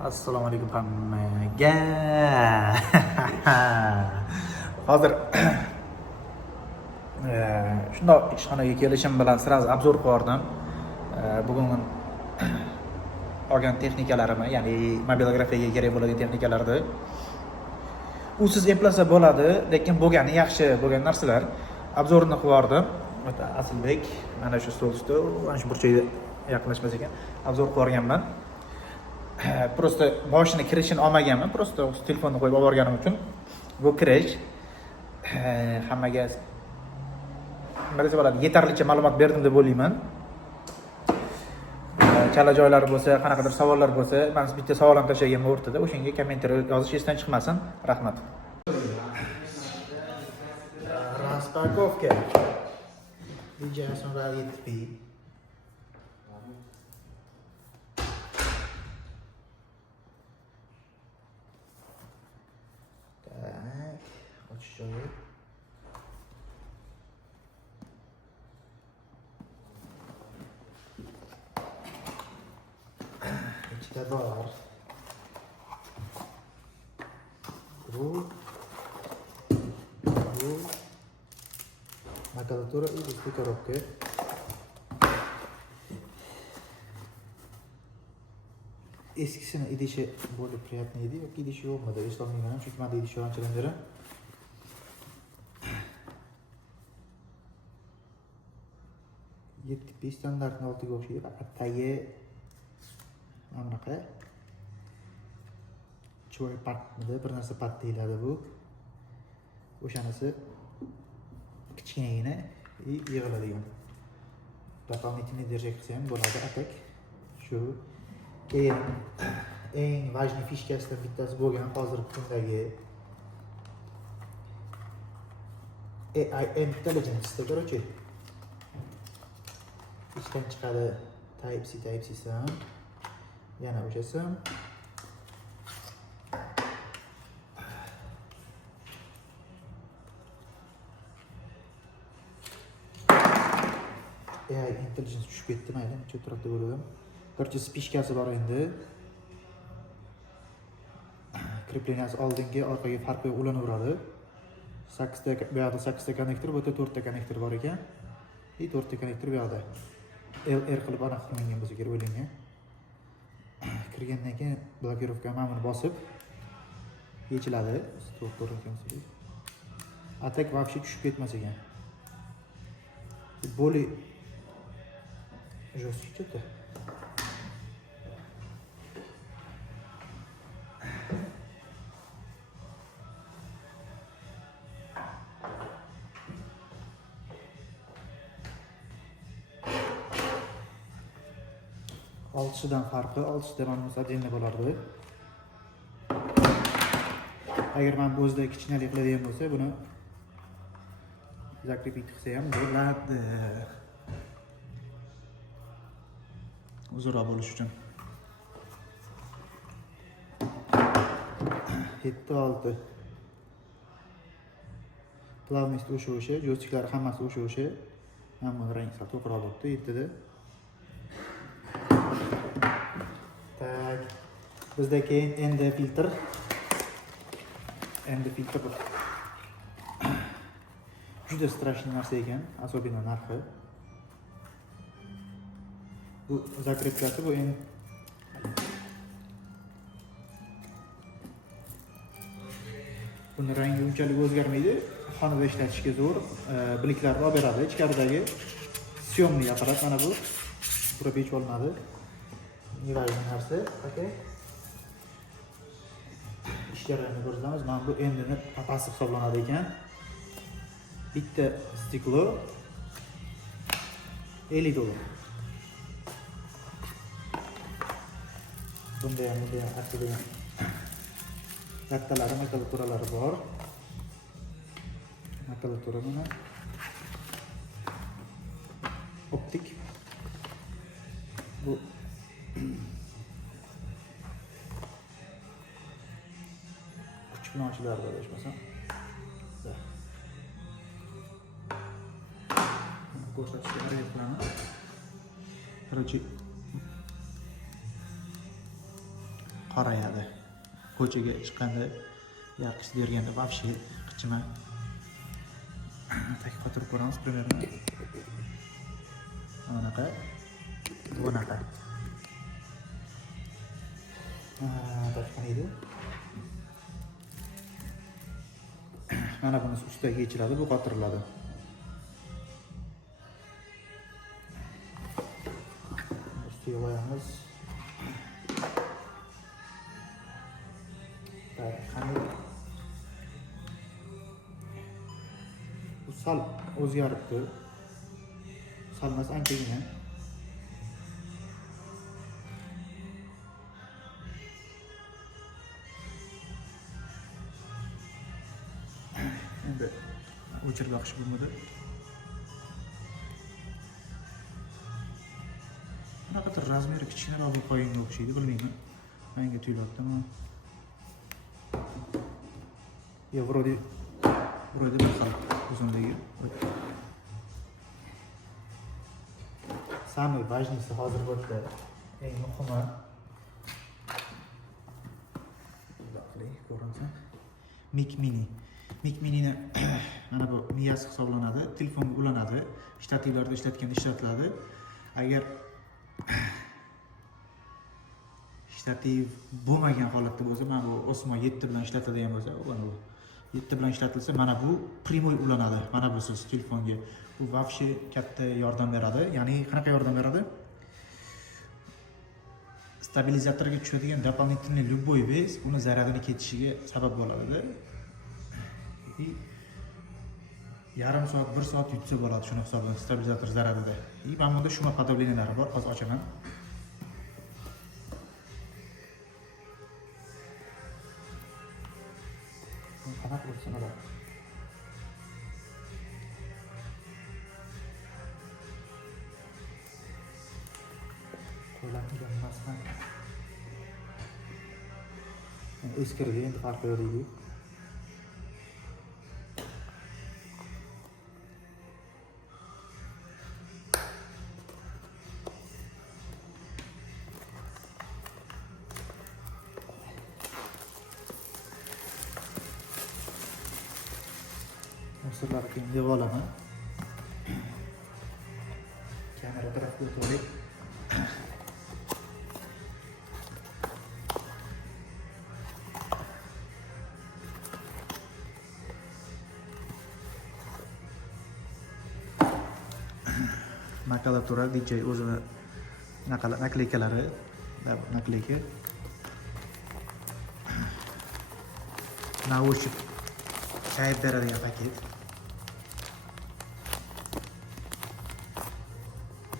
Assalomu alaykum hammaga. Hozir shundoq ishxonaga kelishim bilan sraz obzor qildim. Bugun olgan texnikalarimni, ya'ni mobilografiyaga kerak bo'ladigan texnikalarni usiz eplasa bo'ladi, lekin bo'lgani yaxshi bo'lgan narsalar obzorini qildim. Asilbek mana shu stol ustida, mana shu burchakda yaqinlashmas ekan, obzor qilganman. Просто boshini kirishini olmaganman, просто telefonni qo'yib olib borganim uchun bu kirish hammaga nima bo'ladi, yetarlicha ma'lumot berdim deb o'ylayman. Chala joylari bo'lsa, qanaqadir savollar bo'lsa, men bitta savol ham tashlaganman o'rtada, o'shanga kommentariy yozish esdan chiqmasin. Rahmat. Распаковка. Видеосын yetib. Joyi. İçinde var. Bu макулатура и пустой коробки. Eskisini idishi более приятный edi, yoki idishi yo'qmidi, eslolmayman, chunki menda idish yo'q anchadan beri. YTP standartni oltiga o'xshaydi, faqat tagi mana bunaqa. Choy patmidi, bir narsa pat deyiladi bu. O'shanisi kichkinagina yig'iladigan. Дополнительный держак qilsa ham bo'ladi, atak. Shu keyin eng важный fishkasidan bittasi bo'lgan hozirgi kundagi AI Intelligence, короче. İçten chiqadi Type-C sim. Yana o'sha sim. AI Intelligence tushib ketdi, mayli, necha turibdi bo'ldim. Короче, spishkasi bor endi. Krepleniyasi oldingi, orqaga farqi ulanaveradi. 8 ta, bu yoqda 8 ta konnektor, bu yerda 4 ta konnektor bor ekan. 4 ta konnektor bu yoqda. LR qilib aniq qilingan bo'lsa kerak o'ylayman. Kirgandan keyin blokirovka mana buni bosib yechiladi. To'g'ri ko'ringan. Atak вообще tushib ketmas ekan. Более жесткий что-то. Oltisidan farqi, oltisida mana отдельно bo'lardi. Agar men bu o'zida kichkinalik qiladigan bo'lsa, buni zakrepiy qilsa ham bo'ladi. Uzunroq bo'lish uchun. 7-6. Plavность o'sha, joystiklari hammasi o'sha. Mana bu rang sal to'g'riroq bo'libdi, 7 da. Tak. Bizda keyin endi filtr. Endi filtr juda strashniy narsa ekan, особенно narxi. Bu zakrepkasi, bu endi buni rangi unchalik o'zgarmaydi. Xonada ishlatishga zo'r, biliklarni olib beradi. Ichkaridagi syomniy apparat mana bu. Pura bech olinadi. Неважный narsa, okay? Ish jarayonini ko'rsatamiz. Mana bu endi papasi hisoblanadi ekan. Bitta stiklo $50. Bunda ham aslida kattalari, makulaturalari bor. Makulatura mana optik. Bu küçük noktalarda adashmasam. Ko'rsatishga harakat qilaman. Короче, qorayadi. Ko'chaga chiqqanda yoqishni berganda вообще qichima. Tak qotirib ko'ramiz примерно. Bunaqa. Tak qaniydi? Mana bunisi ustiga yechiladi, bu qotiriladi. Ustiga qo'yamiz. Bu sal o'zgaribdi. Salmas anchagina. Endi o'chirib yoqish bo'lmadi. Bunaqadir razmeri kichkinaroq bo'lib qo'yinga o'xshaydi, bilmayman. Menga tuyulyaptimi? Yo, вроде bir xil uzunligi. Самый важныйsi hozir bu yerda eng muhimi ko'rinsa Mic Mini. Mic Mini'ni mana bu miyasi hisoblanadi, telefonga ulanadi, shtativlarda ishlatganda ishlatiladi. Agar shtativ bo'lmagan holatda bo'lsa, mana bu Osmo 7 bilan ishlatadigan bo'lsa, mana bu 7 bilan ishlatilsa, mana bu primoy ulanadi. Mana bu siz telefonga. Bu вообще katta yordam beradi. Ya'ni qanaqa yordam beradi? Stabilizatorga tushadigan дополнительный любой вес uni zaryadini ketishiga sabab bo'ladi. Yarim soat, 1 soat yutsa bo'ladi shuni hisoblan stabilizator zaryadida. Mana bunda shuma подавлениялari bor. Hozir ochaman. Qanaqa bo'lsa mana. Qo'yiladigan emasman. Eskirga endi farqi yo'q deydi. Sirlarni keyin deb olaman. Kamera tarafga o'taylik. Makalatura DJ o'zini nakleykalari, nakleyka. Naushnik chayib beradigan paket.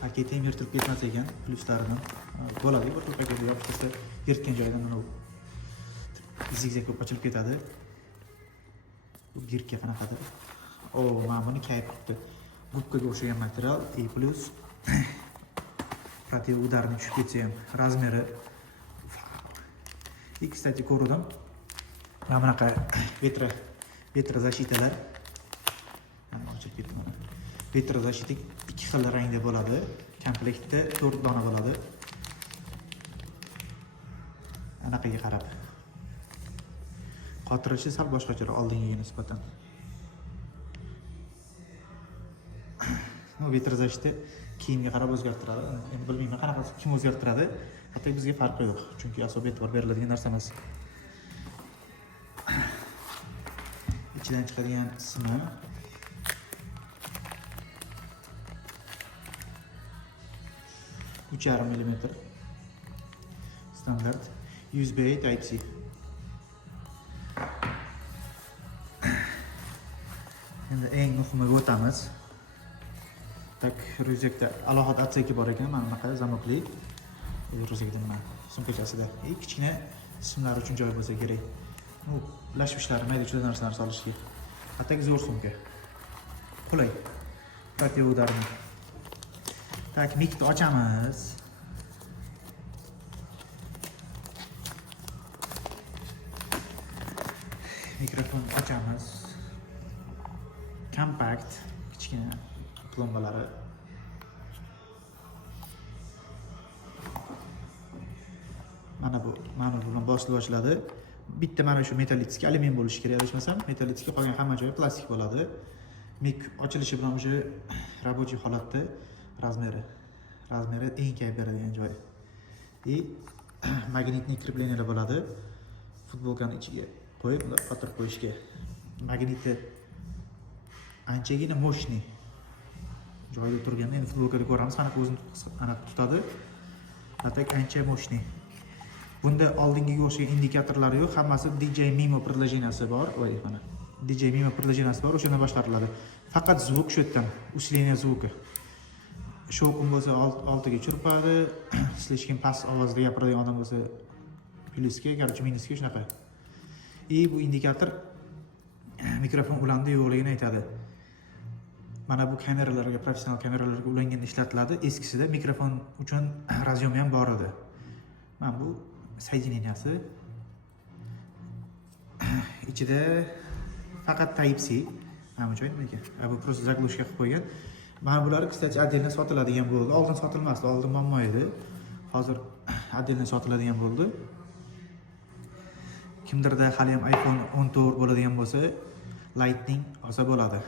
Paketi ham yirtilib ketmas ekan, plyuslaridan. Bo'ladi, bir paketga yopishtirsa, yirtgan joyidan mana bu zigzag bo'lib ochilib ketadi. Bu girka qanaqadir. Mana buni kayib qilibdi. Gubkaga o'xshagan material, plus protiudarni tushib ketsa ham razmeri. Kстати, ko'rdim. Mana bunaqa vetrozashitalar. Ochib ketdim. Vetrozashitik 2 xil rangda bo'ladi. Komplektda 4 dona bo'ladi. Anaqaga qarab. Qotirishi sal boshqacharoq oldingiga nisbatan. Vetrozashitni kiyimga qarab o'zgartiradi. Endi bilmayman qanaqa kim o'zgartiradi. Hatto bizga farqi yo'q, chunki asobiy e'tibor beriladigan narsa emas. Ichidan chiqadigan ismi 3,5 mm standart USB Type-C. Endi eng muhimiga o'tamiz. Tak ryuzakda alohida otseki bor ekan, mana bunaqa zamokli. Ryuzakda nima? Sumkachasida. Kichkina simlar uchun joy bo'lsa kerak. Lashvishlar, mayda-chuyda narsalarni solishga. Atak zo'r sumka. Qulay. Protiudarni. Tak, mikni ochamiz. Mikrofon ochamiz. Kompakt, kichkina plombalari. mana bu bilan bosilib ochiladi. Bitta mana shu metallitskiy alyumin bo'lishi kerak, adashmasam. Metallitskiy, qolgan hamma joyi plastik bo'ladi. Mik ochilishi bilan o'sha рабочий holatda razmeri eng kayf beradigan joyi. И magnitli krepleniylar bo'ladi. Futbolkani ichiga qo'yib, qotirib qo'yishga. Magniti anchagina moshniy. Joyida turganda endi futbolkada ko'ramiz, qanaqa o'zini aniq tutadi. Atak ancha moshniy. Bunda oldingiga o'xshagan indikatorlari yo'q, hammasi DJ Mimo предложенияsi bor. Voy, mana. DJ Mimo предложенияsi bor, o'shandan boshqariladi. Faqat zvuk shu yerdan, усиление звука. Shovqin bo'lsa oltiga tushirib qo'yadi, слишком past ovozda gapiradigan odam bo'lsa plyusga, короче, minusga shunaqa. И bu indikator mikrofon ulandi yo'qligini aytadi. Mana bu kameralarga, professional kameralarga ulanganda ishlatiladi. Eskisida mikrofon uchun raz'yom ham bor edi. Mana bu соединенияsi. Ichida faqat Type-C. Mana bu joy nima ekan? Bu просто zaglушка qilib qo'ygan. Mana bular, kстати, отдельно sotiladigan bo'ldi. Oldin sotilmasdi, oldin muammo edi. Hozir отдельно sotiladigan bo'ldi. Kimdirda hali ham iPhone 14 bo'ladigan bo'lsa, Lightning olsa bo'ladi.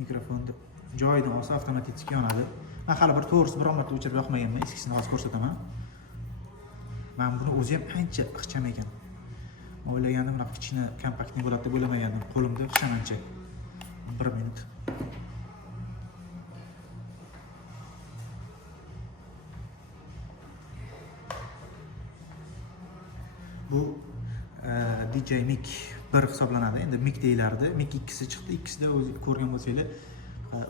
Mikrofonni joyidan olsa avtomatik yonadi. Men hali bir to'g'risi biron marta o'chirib yoqmaganman, eskisini hozir ko'rsataman. Men buni o'zi ham ancha ixcham ekan. O'ylagandim, bunaqa kichkina kompaktniy bo'ladi deb o'ylamagandim. Qo'limda ixcham ancha. 1 minut. Bu DJ Mic 1 hisoblanadi. Endi Mic deyilardi. Mic 2si chiqdi. Ikkisida o'zi ko'rgan bo'lsanglar,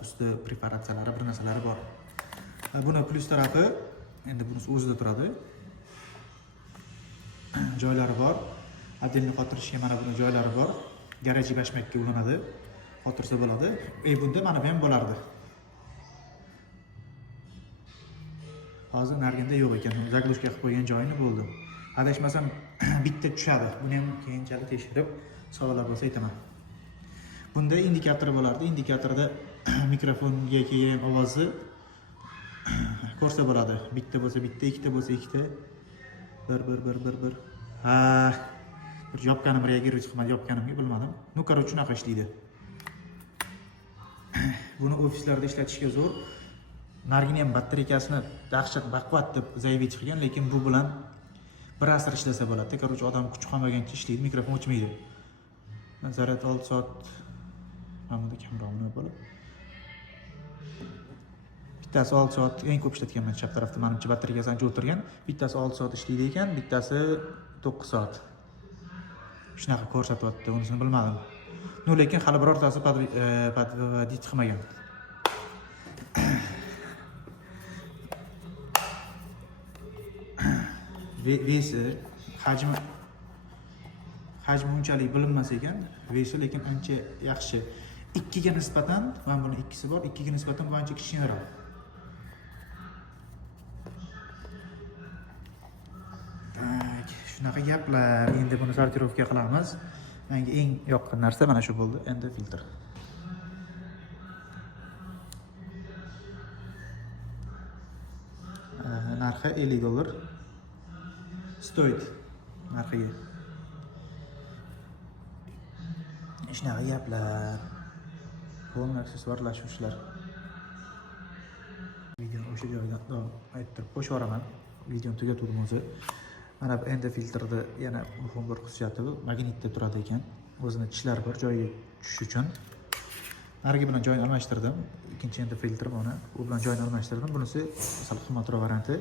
usti preparatsiyalari, bir narsalari bor. Buni plyus tarafi, endi bunisi o'zida turadi. Joylari bor. Отдельно qotirishga mana buni joylari bor. Garaj bashmakka ulanadi. Qotirsa bo'ladi. Bunda mana bu ham bo'lardi. Hozir narginda yo'q ekan. Zaglушка qilib qo'ygan joyini bo'ldi. Adashmasam bitta tushadi. Buni ham keyinchalik tekshirib, savollar bo'lsa aytaman. Bunda indikator bo'lardi. Indikatorda mikrofonga kelgan ovozni ko'rsa bo'ladi. Bitta bo'lsa bitta, ikkita bo'lsa ikkita. Bir. Ha, bir yopganim reagirovать qilmadi, yopganimga bilmadim. Ну, короче, shunaqa ishlaydi. Buni ofislarda ishlatishga zo'r. Nargini ham batareykasini dahshat baquvvat deb zaявить qilgan, lekin bu bilan bir asr ishlasa bo'ladi. Короче, odam kuch qolmagancha ishlaydi, mikrofon o'chmaydi. Zaryad 6 soat. Mana bunda kamroqmi bo'lib. Bittasi 6 soat eng ko'p ishlatganman chap tarafda, menimcha batareykasi ancha o'tirgan. Bittasi 6 soat ishlaydi ekan, bittasi 9 soat. Shunaqa ko'rsatyapti, unisini bilmadim. No, lekin hali birortasi podvodit qilmagan. Vesi, hajmi unchalik bilinmas ekan, vesi lekin ancha yaxshi. 2 ga nisbatan, mana buni 2si bor, 2 ga nisbatan bu ancha kichkinaroq. Tak, shunaqa gaplar. Endi buni sortirovka qilamiz. Menga eng yoqqan narsa mana shu bo'ldi, endi filtr. Narxi $50. Stoyt narxiga. Shunaqa gaplar. Qo'l aksessuarlashuvchilar. Videoni o'sha joydan davom ettirib qo'shaman. Videoni tugatdim o'zi. Mana bu endi filtrda yana muhim bir xususiyati bu, magnitda turadi ekan. O'zini tishlari bor, joyiga tushish uchun. Narigi bilan joyini almashtirdim. Ikkinchi endi filtr buni, u bilan joyini almashtirdim. Bunisi misol qimmatroq varianti.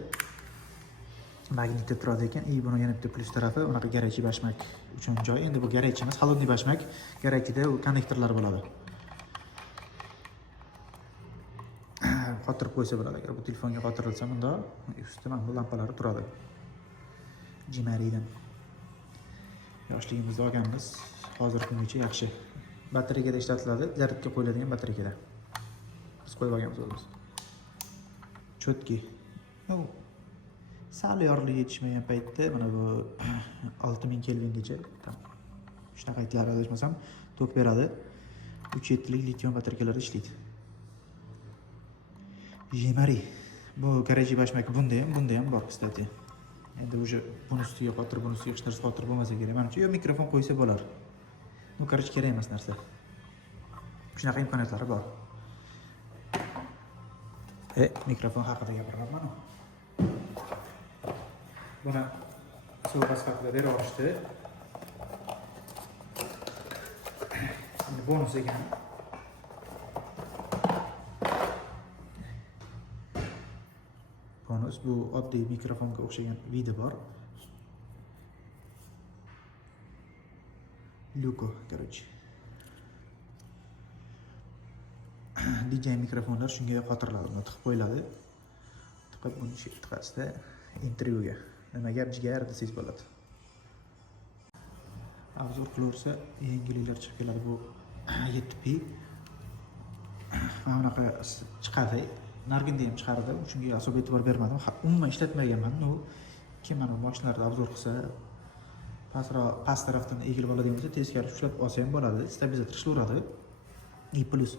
Magnitda turadi ekan. Buni yana bitta plyus tarafi, unaqa garajli bashmak uchun joy. Endi bu garajli emas, холодный bashmak. Garajida u konnektorlar bo'ladi. Qotirib qo'ysa bo'ladi. Agar bu telefonga qotirilsa, bunda ustida mana bu lampalari turadi. Jimaridan. Yoshligimizda olganmiz. Hozirgi kungacha yaxshi. Batareykada ishlatiladi, zaryadga qo'yiladigan batareykada. Biz qo'yib olganmiz o'zimiz. Chotki. Sal yorug'lik yetishmagan paytda mana bu 6000 kelvingacha shunaqa aytilar, adashmasam, tok beradi. 3 yillik litium batareykalarda ishlaydi. Jimari. Bu garajli bashmak bunda ham bor, kстати. Endi o'sha buni ustiga xotir, buni ustiga hech narsa xotir bo'lmasa kerak. Menimcha yo mikrofon qo'ysa bo'lar. Bu короче kerak emas narsa. Shunaqa imkoniyatlari bor. Mikrofon haqida gapiryapman. Buni sovg'asi haqida berib olishdi. Endi bonus ekan. Bonus bu oddiy mikrofonga o'xshagan vidi bor. Luko, короче. DJ mikrofonlar shunga xotirladi, buni tiqib qo'yiladi. Tiqib buni shu tiqasida intervyuga nima gap jigar desangiz bo'ladi. Obzor qilaversa, yangiliklar chiqib keladi. Bu 7P. Mana bunaqa chiqadi. Narginda ham chiqardi. Shunga asob e'tibor bermadim. Umuman ishlatmaganman. Kim mana mashinalarda obzor qilsa, past tarafdan egilib oladigan bo'lsa, teskari ushlab olsa ham bo'ladi. Stabilizator ishlaveradi. Plus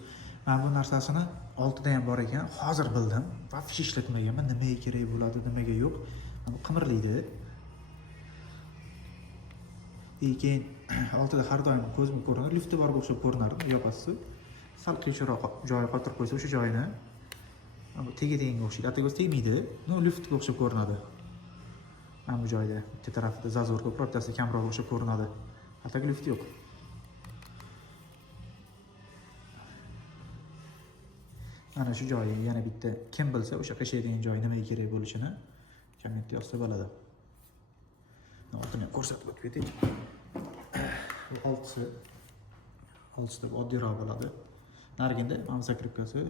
mana bu narsasini 6 da ham bor ekan. Hozir bildim. Vafsh ishlatmaganman. Nimaga kerak bo'ladi, nimaga yo'q. Bu qimirlaydi. Keyin oltida har doim ko'zim ko'rinadi. Lifti borga o'xshab ko'rinardi. Yopasiz. Sal qiyinroq joyi qotirib qo'ysa o'sha joyini tega-teganga o'xshaydi. Atago'z tegmaydi. Liftga o'xshab ko'rinadi. Mana bu joyda, bitta tarafida zazor ko'proq, bittasida kamroq o'xshab ko'rinadi. Ataga lift yo'q. Mana shu joyi yana bitta kim bilsa o'sha qishaydigan joyi nimaga kerak bo'lishini kommentda yozsa bo'ladi. Altini ko'rsatib o'tib ketaylik. Bu oltisi oddiyroq bo'ladi. Nariginda mana zakripkasi,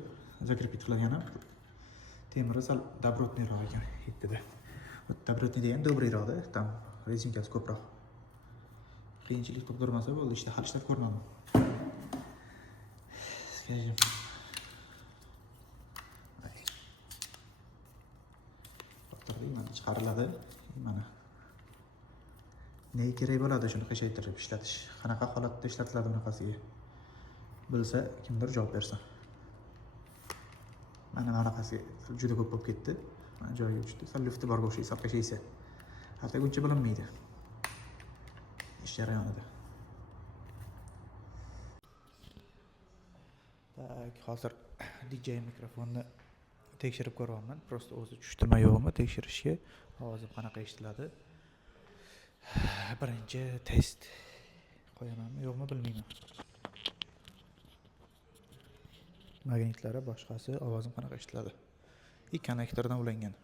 zakripit qilgani temiri sal добротныйroq ekan, yetdida. Добротный degan dobriyroqda, tam rezinkasi ko'proq. Qiyinchilik tug'dirmasa bo'ldi, ishda hal ishlab ko'rmadim. Skажем. Xotirlik mana chiqariladi. Mana nega kerak bo'ladi shuni qiyshaytirib ishlatish? Qanaqa holatda ishlatiladi bunaqasiga? Bilsa, kimdir javob bersin. Mana bunaqasi juda ko'p bo'lib ketdi. Mana joyiga tushdi. Sal lifti borga o'xshaydi, sal qiyshaysa. Ataguncha bilinmaydi. Ish jarayonida. Tak, hozir DJ mikrofonni tekshirib ko'ryapman. Prosta o'zi tushdimi yo'qmi tekshirishga. Ovozim qanaqa eshitiladi? Birinchi test qo'yamanmi yo'qmi bilmayman. Magnitlari boshqasi ovozim qanaqa eshitiladi? Konnektordan ulangan.